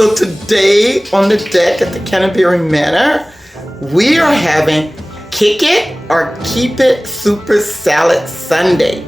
So today on the deck at the Canterbury Manor, we are having Kick It or Keep It Super Salad Sunday.